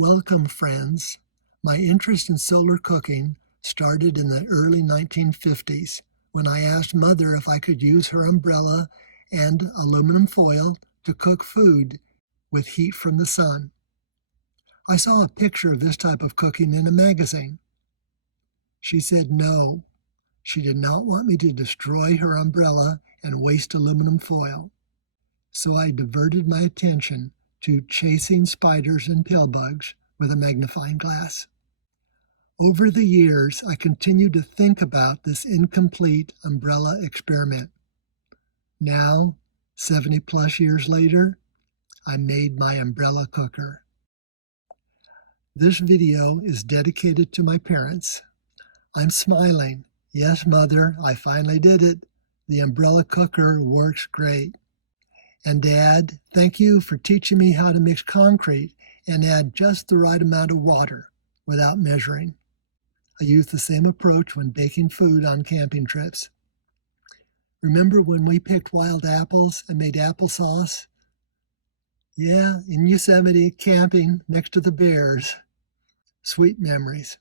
Welcome, friends. My interest in solar cooking started in the early 1950s when I asked Mother if I could use her umbrella and aluminum foil to cook food with heat from the sun. I saw a picture of this type of cooking in a magazine. She said no. She did not want me to destroy her umbrella and waste aluminum foil. So I diverted my attention to chasing spiders and pill bugs with a magnifying glass. Over the years, I continued to think about this incomplete umbrella experiment. Now, 70 plus years later, I made my umbrella cooker. This video is dedicated to my parents. I'm smiling. Yes, Mother, I finally did it. The umbrella cooker works great. And Dad, thank you for teaching me how to mix concrete and add just the right amount of water without measuring. I use the same approach when baking food on camping trips. Remember when we picked wild apples and made applesauce? Yeah, in Yosemite, camping next to the bears. Sweet memories.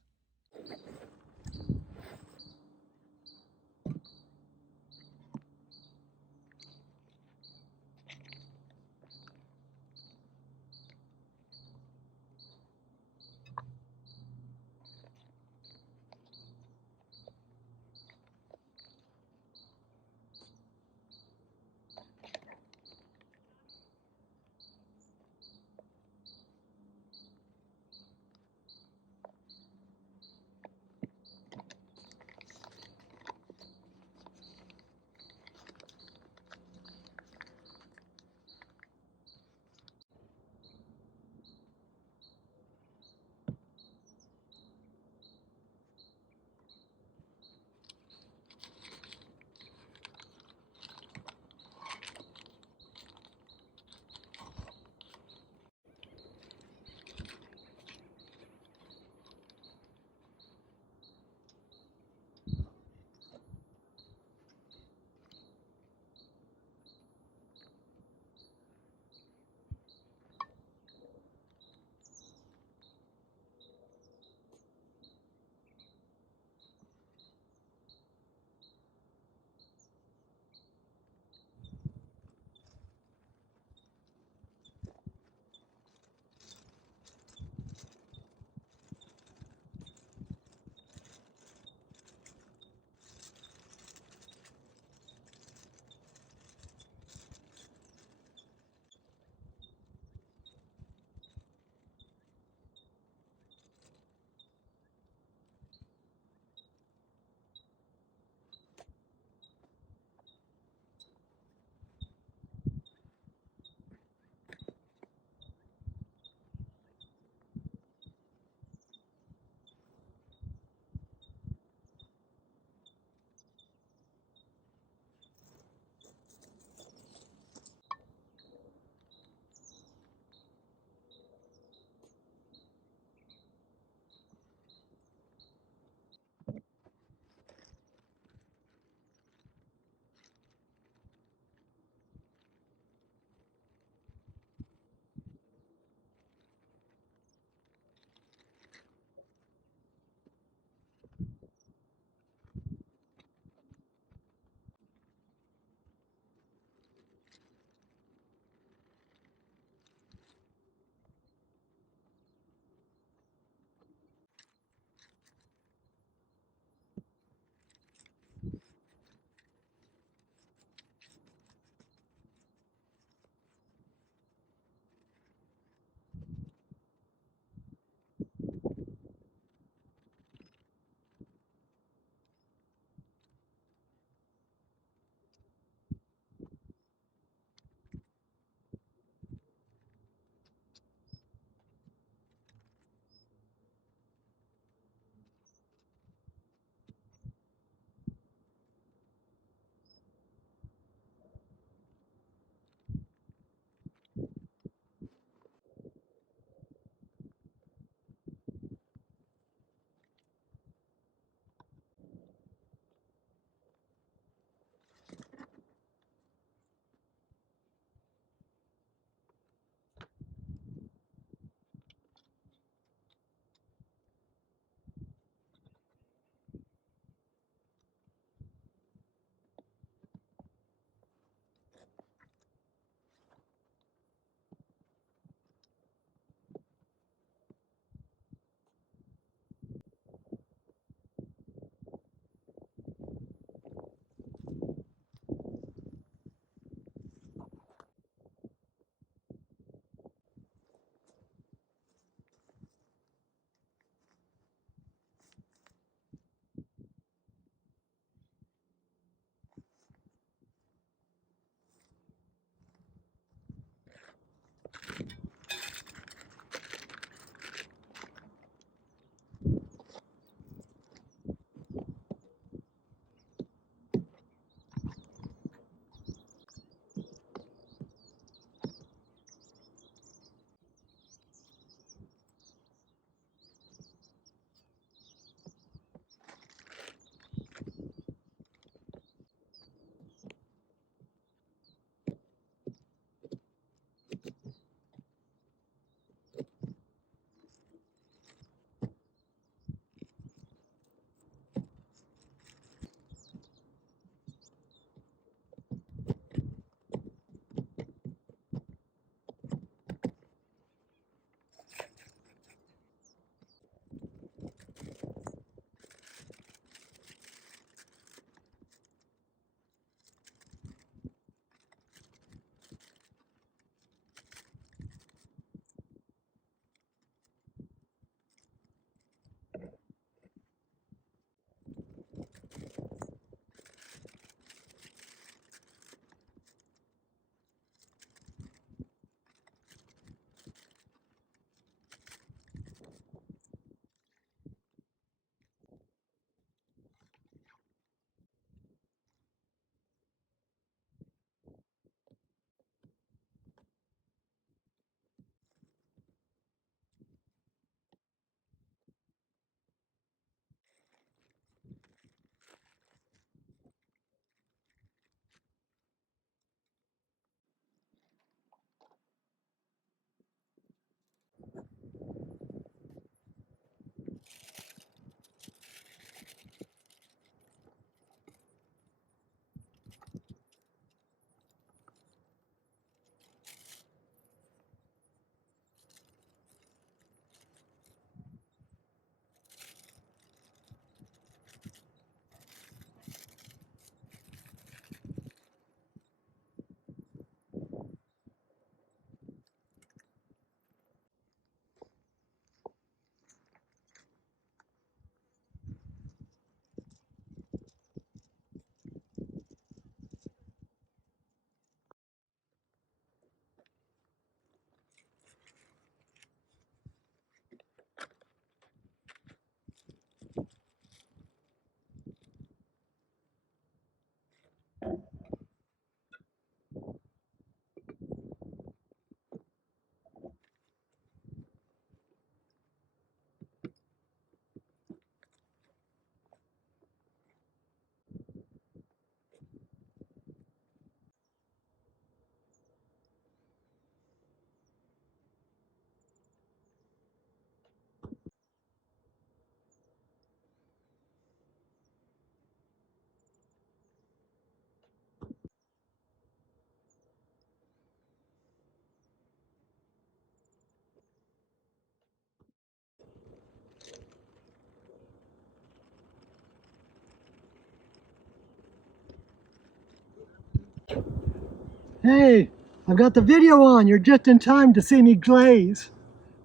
Hey, I've got the video on. You're just in time to see me glaze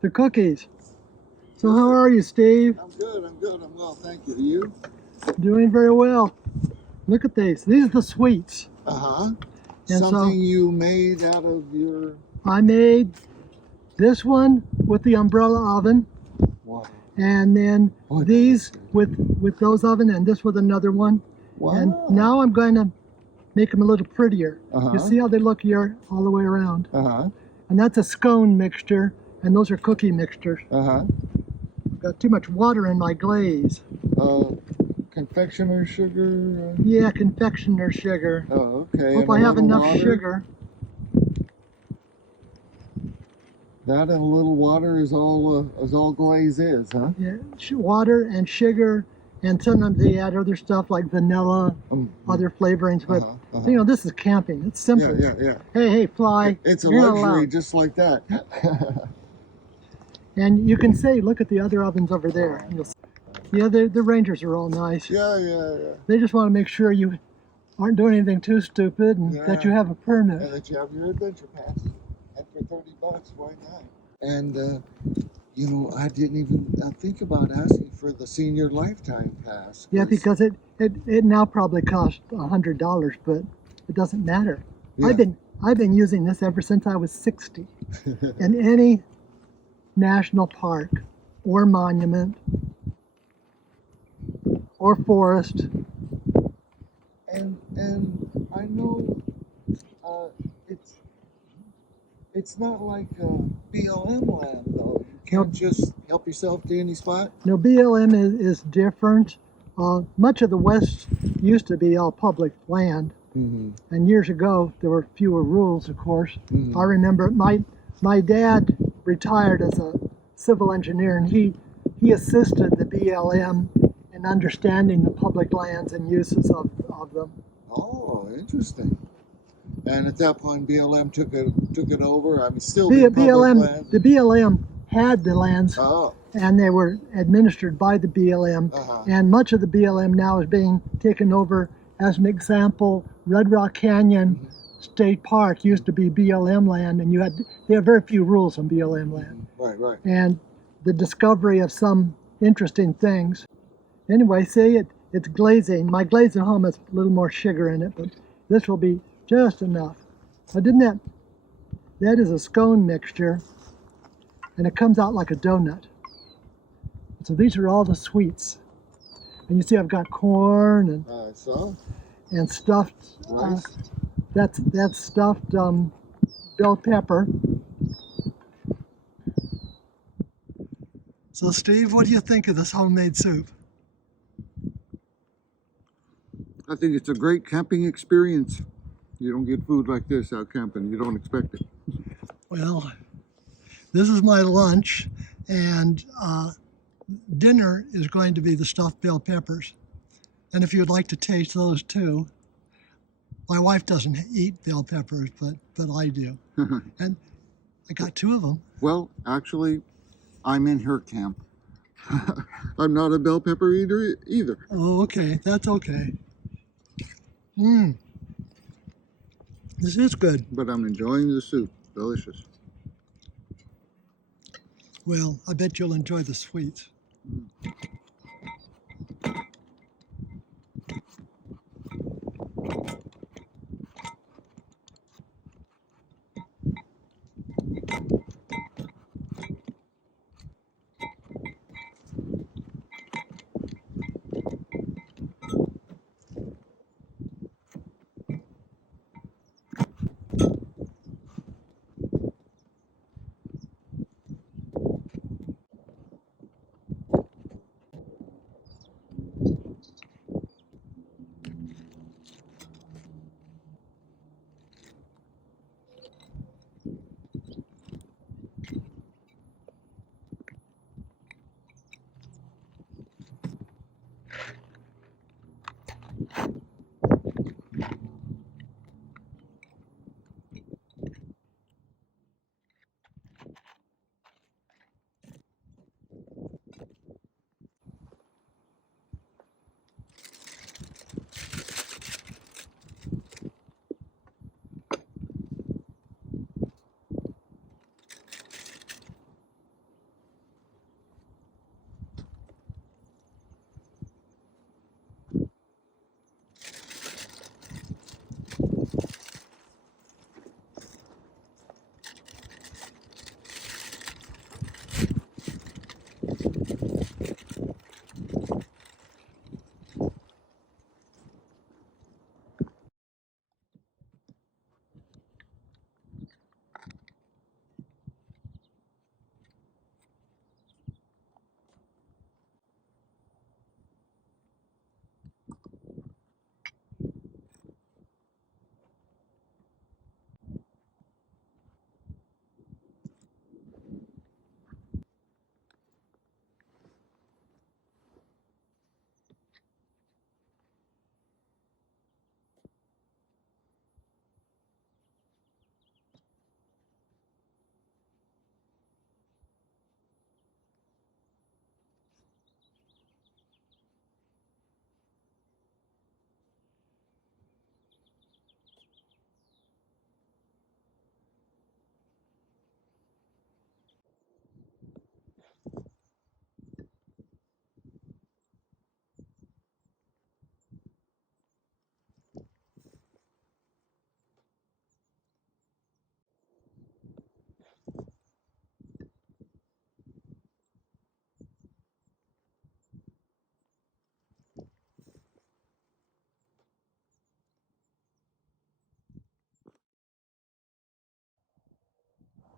the cookies. So how are you, Steve? I'm good, I'm well, thank you. You? Doing very well. Look at these. These are the sweets. Uh-huh. And something so you made out of your... I made this one with the umbrella oven. Wow. And then these with those oven, and this with another one. Wow. And now I'm going to make them a little prettier. Uh-huh. You see how they look here all the way around? Uh-huh. And that's a scone mixture, and those are cookie mixtures. Uh-huh. I've got too much water in my glaze. Confectioner sugar? Yeah, confectioner sugar. Oh, okay. Hope I have enough sugar. That and a little water is all glaze is, huh? Yeah, water and sugar, and sometimes they add other stuff like vanilla, other flavorings. But you know, this is camping. It's simple. Yeah. Hey, fly! It's a You're luxury, just like that. And you can say, look at the other ovens over there. You'll see. Yeah, the Rangers are all nice. Yeah. They just want to make sure you aren't doing anything too stupid and that you have a permit. And that you have your adventure pass. And for $30, why not? And, you know, I didn't even think about asking for the senior lifetime pass. Yeah, because it now probably costs $100, but it doesn't matter. Yeah. I've been using this ever since I was 60. In any national park or monument or forest. And I know it's not like BLM land though. You can't just help yourself to any spot. No, BLM is different. Much of the West used to be all public land, and years ago there were fewer rules. Of course, I remember my dad retired as a civil engineer, and he assisted the BLM in understanding the public lands and uses of them. Oh, interesting. And at that point, BLM took it over. I mean, still the BLM land. The BLM had the lands, and they were administered by the BLM. And much of the BLM now is being taken over. As an example, Red Rock Canyon State Park used to be BLM land, and they have very few rules on BLM land. Right. And the discovery of some interesting things. Anyway, see, it's glazing. My glaze at home has a little more sugar in it, but this will be just enough. That is a scone mixture, and it comes out like a donut. So these are all the sweets. And you see I've got corn and stuffed rice. That's stuffed bell pepper. So Steve, what do you think of this homemade soup? I think it's a great camping experience. You don't get food like this out camping. You don't expect it. Well, This is my lunch, and dinner is going to be the stuffed bell peppers. And if you'd like to taste those too, my wife doesn't eat bell peppers, but I do. And I got 2 of them. Well, actually, I'm in her camp. I'm not a bell pepper eater either. Oh, okay, that's okay. Mmm, this is good. But I'm enjoying the soup. Delicious. Well, I bet you'll enjoy the sweets.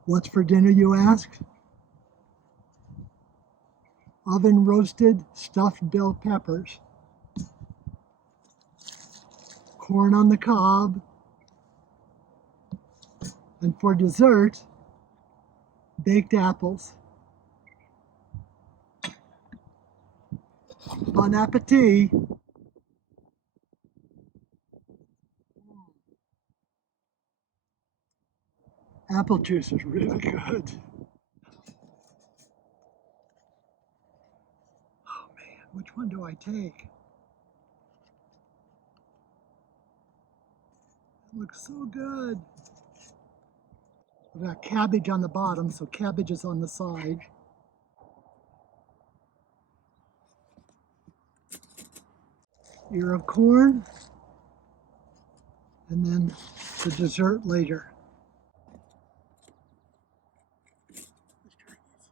What's for dinner, you ask? Oven roasted stuffed bell peppers, corn on the cob, and for dessert, baked apples. Bon appetit! Apple juice is really good. Oh man, which one do I take? It looks so good. We've got cabbage on the bottom, so cabbage is on the side. Ear of corn, and then the dessert later. Let's try this.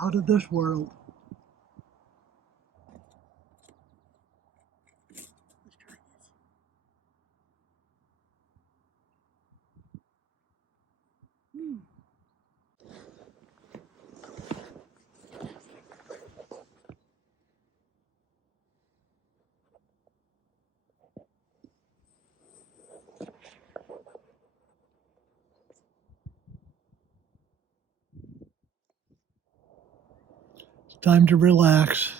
Out of this world. Let's try this. Time to relax.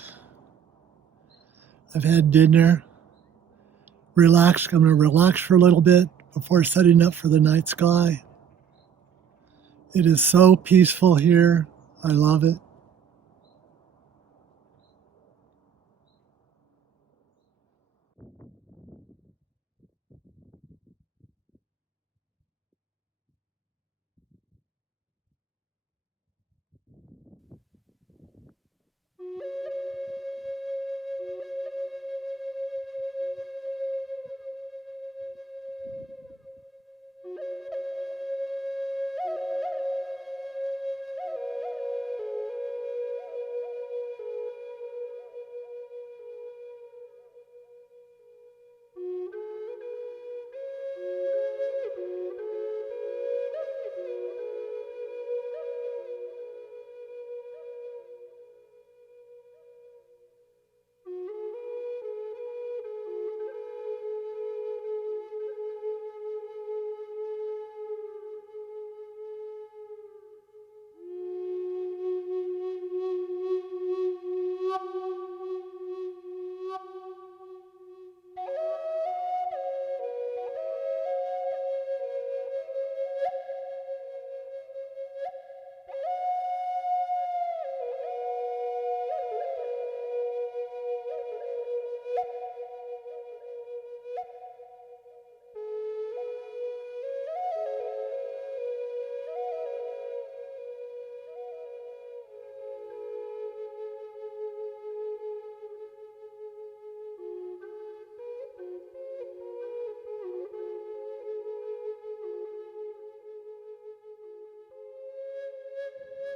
I've had dinner. Relax. I'm going to relax for a little bit before setting up for the night sky. It is so peaceful here. I love it.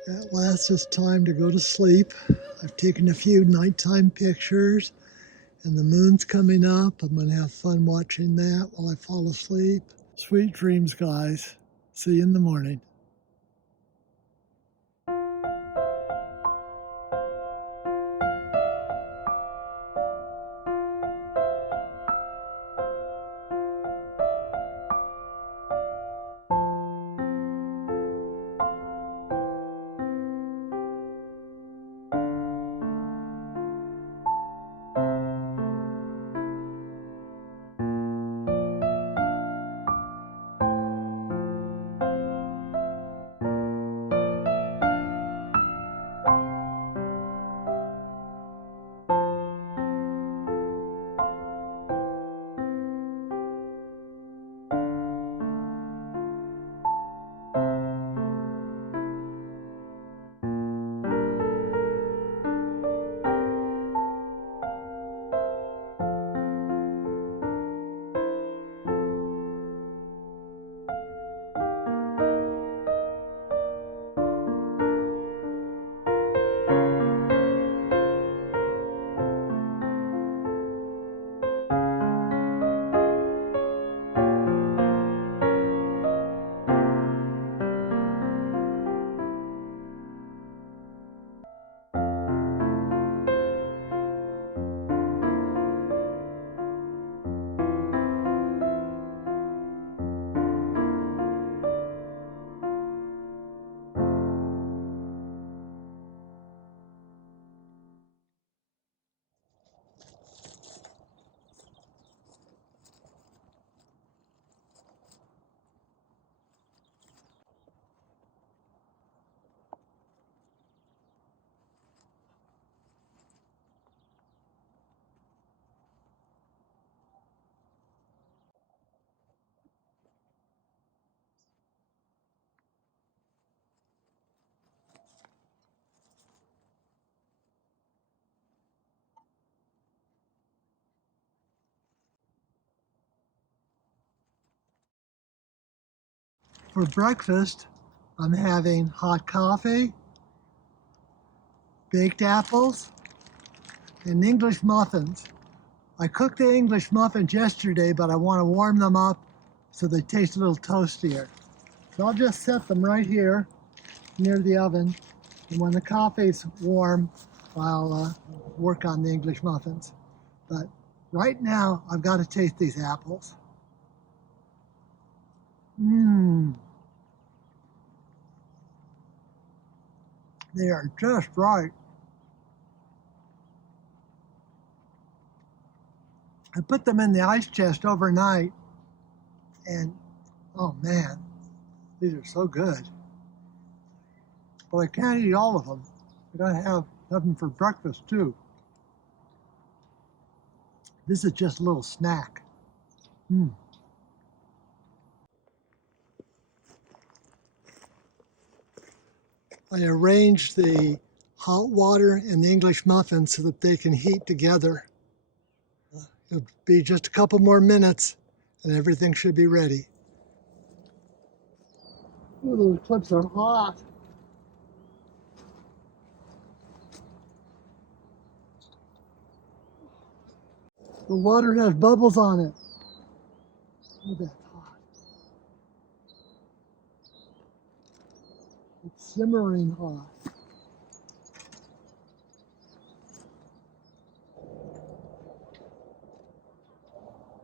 At last it's time to go to sleep. I've taken a few nighttime pictures and the moon's coming up. I'm going to have fun watching that while I fall asleep. Sweet dreams, guys. See you in the morning. For breakfast, I'm having hot coffee, baked apples, and English muffins. I cooked the English muffins yesterday, but I want to warm them up so they taste a little toastier. So I'll just set them right here near the oven, and when the coffee's warm, I'll work on the English muffins. But right now, I've got to taste these apples. Mmm. They are just right. I put them in the ice chest overnight, and oh man, these are so good. But I can't eat all of them. I gotta have them for breakfast too. This is just a little snack. I arranged the hot water and the English muffin so that they can heat together. It'll be just a couple more minutes and everything should be ready. Ooh, those clips are hot. The water has bubbles on it. Oh, that's hot. It's simmering hot.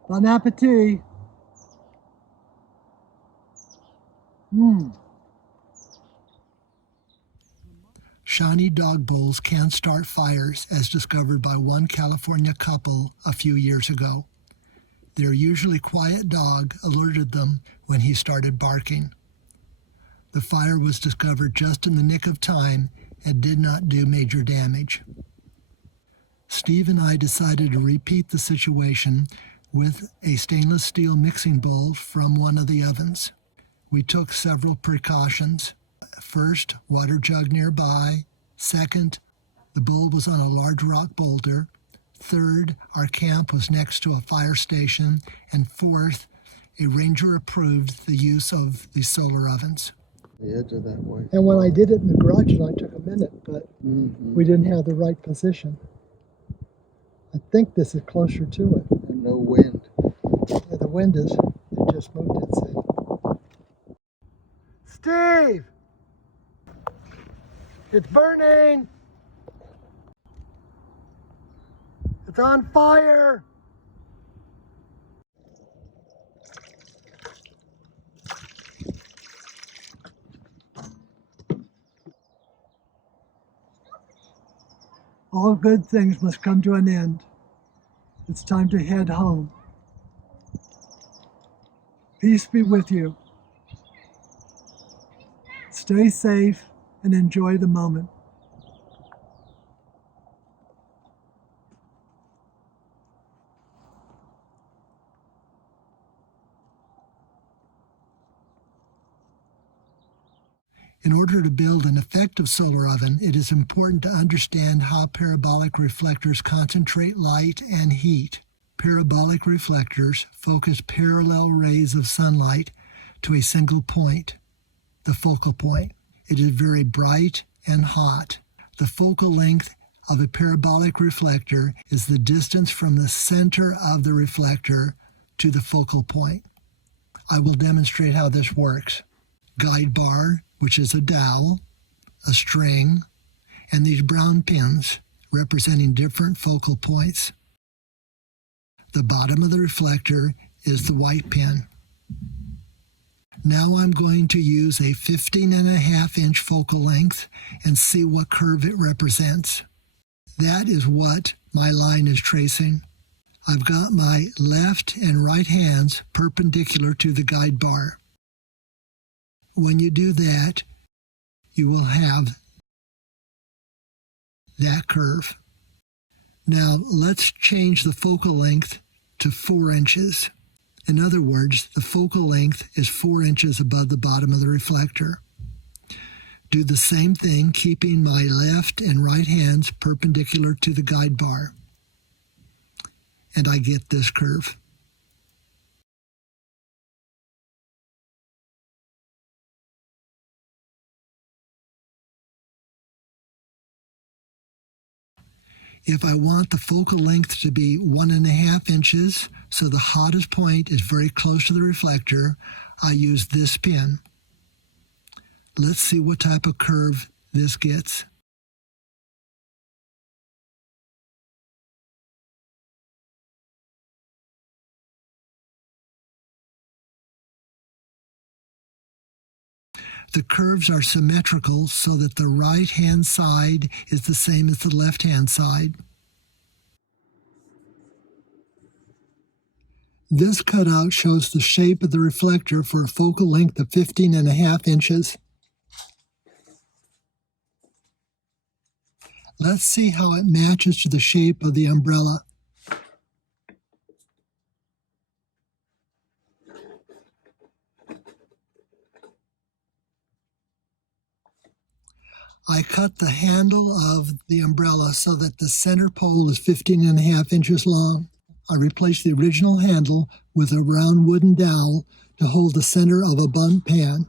Bon appetit. Shiny dog bowls can start fires, as discovered by one California couple a few years ago. Their usually quiet dog alerted them when he started barking. The fire was discovered just in the nick of time and did not do major damage. Steve and I decided to repeat the situation with a stainless steel mixing bowl from one of the ovens. We took several precautions. First, water jug nearby. Second, the bowl was on a large rock boulder. Third, our camp was next to a fire station. And fourth, a ranger approved the use of the solar ovens. The edge of that way. And when I did it in the garage, it only took a minute, but we didn't have the right position. I think this is closer to it. And no wind. Yeah, the wind is, it just moved it, see. Steve! It's burning! It's on fire! All good things must come to an end. It's time to head home. Peace be with you. Stay safe and enjoy the moment. In order to build an effective solar oven, it is important to understand how parabolic reflectors concentrate light and heat. Parabolic reflectors focus parallel rays of sunlight to a single point, the focal point. It is very bright and hot. The focal length of a parabolic reflector is the distance from the center of the reflector to the focal point. I will demonstrate how this works. Guide bar, which is a dowel, a string, and these brown pins representing different focal points. The bottom of the reflector is the white pin. Now I'm going to use a 15.5-inch focal length and see what curve it represents. That is what my line is tracing. I've got my left and right hands perpendicular to the guide bar. When you do that, you will have that curve. Now let's change the focal length to 4 inches. In other words, the focal length is 4 inches above the bottom of the reflector. Do the same thing, keeping my left and right hands perpendicular to the guide bar. And I get this curve. If I want the focal length to be 1.5 inches, so the hottest point is very close to the reflector, I use this pin. Let's see what type of curve this gets. The curves are symmetrical so that the right-hand side is the same as the left-hand side. This cutout shows the shape of the reflector for a focal length of 15.5 inches. Let's see how it matches to the shape of the umbrella. I cut the handle of the umbrella so that the center pole is 15.5 inches long. I replaced the original handle with a round wooden dowel to hold the center of a bundt pan.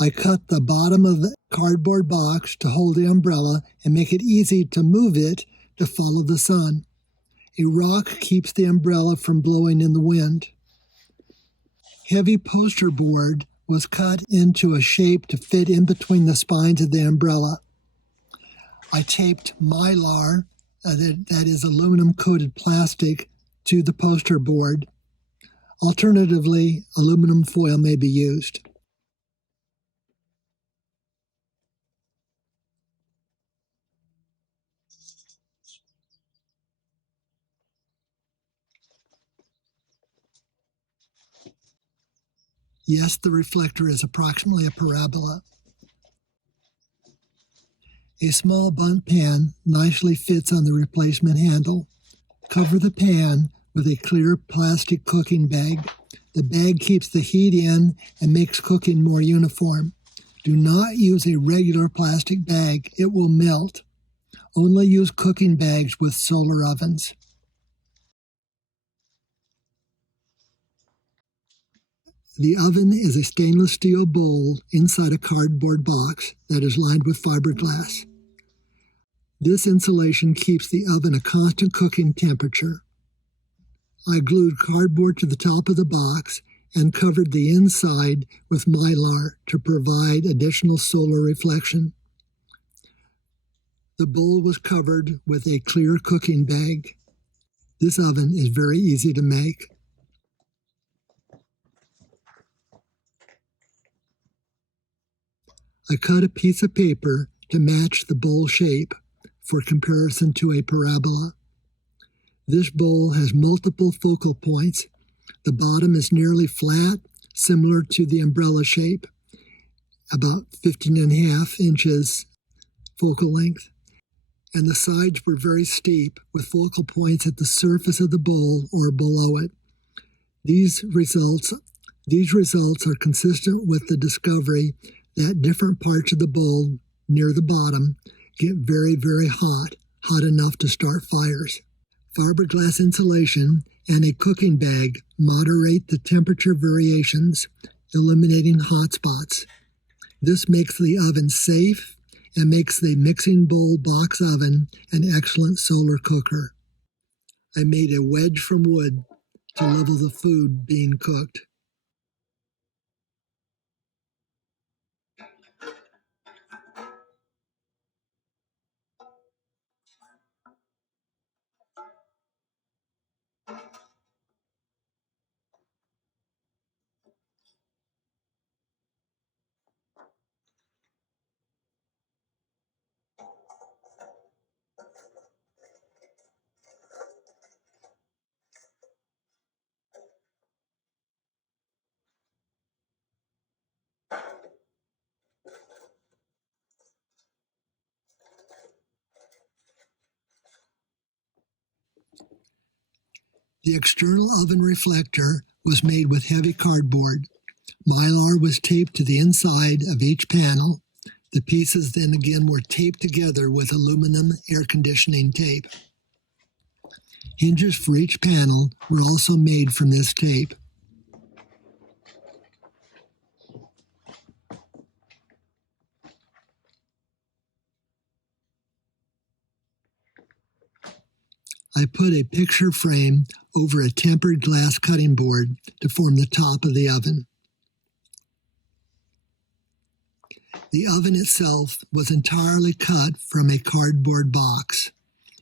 I cut the bottom of the cardboard box to hold the umbrella and make it easy to move it to follow the sun. A rock keeps the umbrella from blowing in the wind. Heavy poster board was cut into a shape to fit in between the spines of the umbrella. I taped mylar, that is aluminum-coated plastic, to the poster board. Alternatively, aluminum foil may be used. Yes, the reflector is approximately a parabola. A small bundt pan nicely fits on the replacement handle. Cover the pan with a clear plastic cooking bag. The bag keeps the heat in and makes cooking more uniform. Do not use a regular plastic bag, it will melt. Only use cooking bags with solar ovens. The oven is a stainless steel bowl inside a cardboard box that is lined with fiberglass. This insulation keeps the oven a constant cooking temperature. I glued cardboard to the top of the box and covered the inside with mylar to provide additional solar reflection. The bowl was covered with a clear cooking bag. This oven is very easy to make. I cut a piece of paper to match the bowl shape for comparison to a parabola. This bowl has multiple focal points. The bottom is nearly flat, similar to the umbrella shape, about 15.5 inches focal length. And the sides were very steep, with focal points at the surface of the bowl or below it. These results are consistent with the discovery that different parts of the bowl near the bottom get very, very hot enough to start fires. Fiberglass insulation and a cooking bag moderate the temperature variations, eliminating hot spots. This makes the oven safe and makes the mixing bowl box oven an excellent solar cooker. I made a wedge from wood to level the food being cooked. The external oven reflector was made with heavy cardboard. Mylar was taped to the inside of each panel. The pieces then again were taped together with aluminum air conditioning tape. Hinges for each panel were also made from this tape. I put a picture frame over a tempered glass cutting board to form the top of the oven. The oven itself was entirely cut from a cardboard box.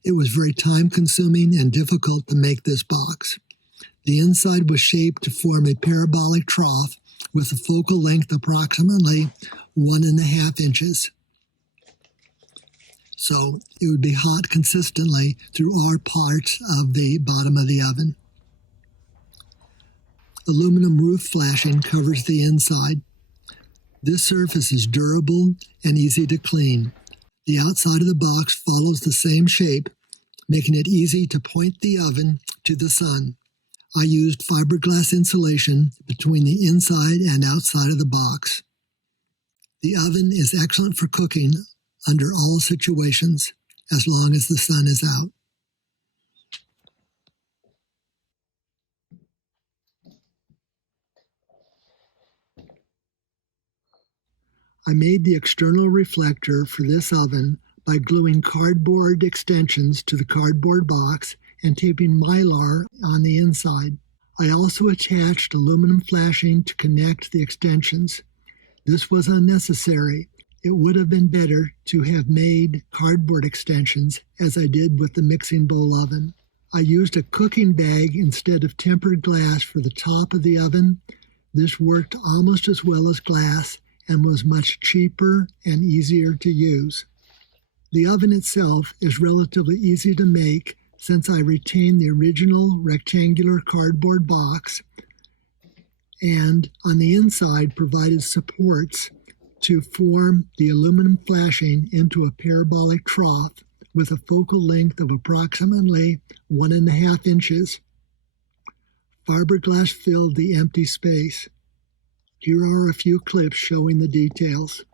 It was very time-consuming and difficult to make this box. The inside was shaped to form a parabolic trough with a focal length approximately 1.5 inches. so it would be hot consistently through all parts of the bottom of the oven. Aluminum roof flashing covers the inside. This surface is durable and easy to clean. The outside of the box follows the same shape, making it easy to point the oven to the sun. I used fiberglass insulation between the inside and outside of the box. The oven is excellent for cooking under all situations, as long as the sun is out. I made the external reflector for this oven by gluing cardboard extensions to the cardboard box and taping mylar on the inside. I also attached aluminum flashing to connect the extensions. This was unnecessary. It would have been better to have made cardboard extensions, as I did with the mixing bowl oven. I used a cooking bag instead of tempered glass for the top of the oven. This worked almost as well as glass and was much cheaper and easier to use. The oven itself is relatively easy to make since I retained the original rectangular cardboard box, and on the inside provided supports to form the aluminum flashing into a parabolic trough with a focal length of approximately 1.5 inches. Fiberglass filled the empty space. Here are a few clips showing the details.